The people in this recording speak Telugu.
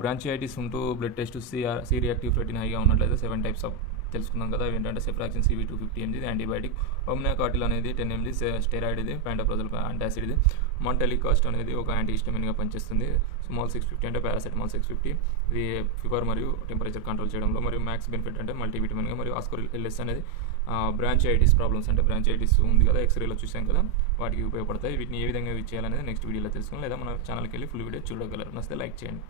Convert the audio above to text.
బ్రాంచిఐటిస్ ఉంటూ blood test C reactive protein హైగా ఉన్నట్లయితే 7 టైప్స్ ఆఫ్ తెలుసుకున్నాం కదా. ఏంటంటే సెఫ్రాక్సిన్ CV 250 mg యాంటీబయాటిక్, ఓమ్నియాకాటిల్ అనేది 10 mg స్టెరాయిడ్, ఇది ప్యాంటోప్రజోల్ యాంటాసిడ్, ఇది మాంటెలికాస్ట్ అనేది ఒక యాంటీహిస్టమిన్గా పనిచేస్తుంది. స్మాల్ 650 అంటే పారాసెటమాల్ 650, ఇది ఫీవర్ మరియు టెంపరేచర్ కంట్రోల్ చేయడంలో, మరియు మ్యాక్స్ బెనిఫిట్ అంటే మల్టీవిటమిన్గా, మరియు ఆస్కోరిల్లెస్ అనేది బ్రాంచిఐటిస్ ప్రాబ్లమ్స్ అంటే బ్రాంచిఐటిస్ ఉంది కదా, ఎక్స్రేలో చూసాం కదా, వాటికి ఉపయోగపడతాయి. వీటిని ఏ విధంగా యూజ్ చేయాలనేది నెక్స్ట్ వీడియోలో తెలుసుకుని, లేదా మన ఛానల్కి వెళ్ళి ఫుల్ వీడియో చూడగలరు. నచ్చితే లైక్ చేయండి.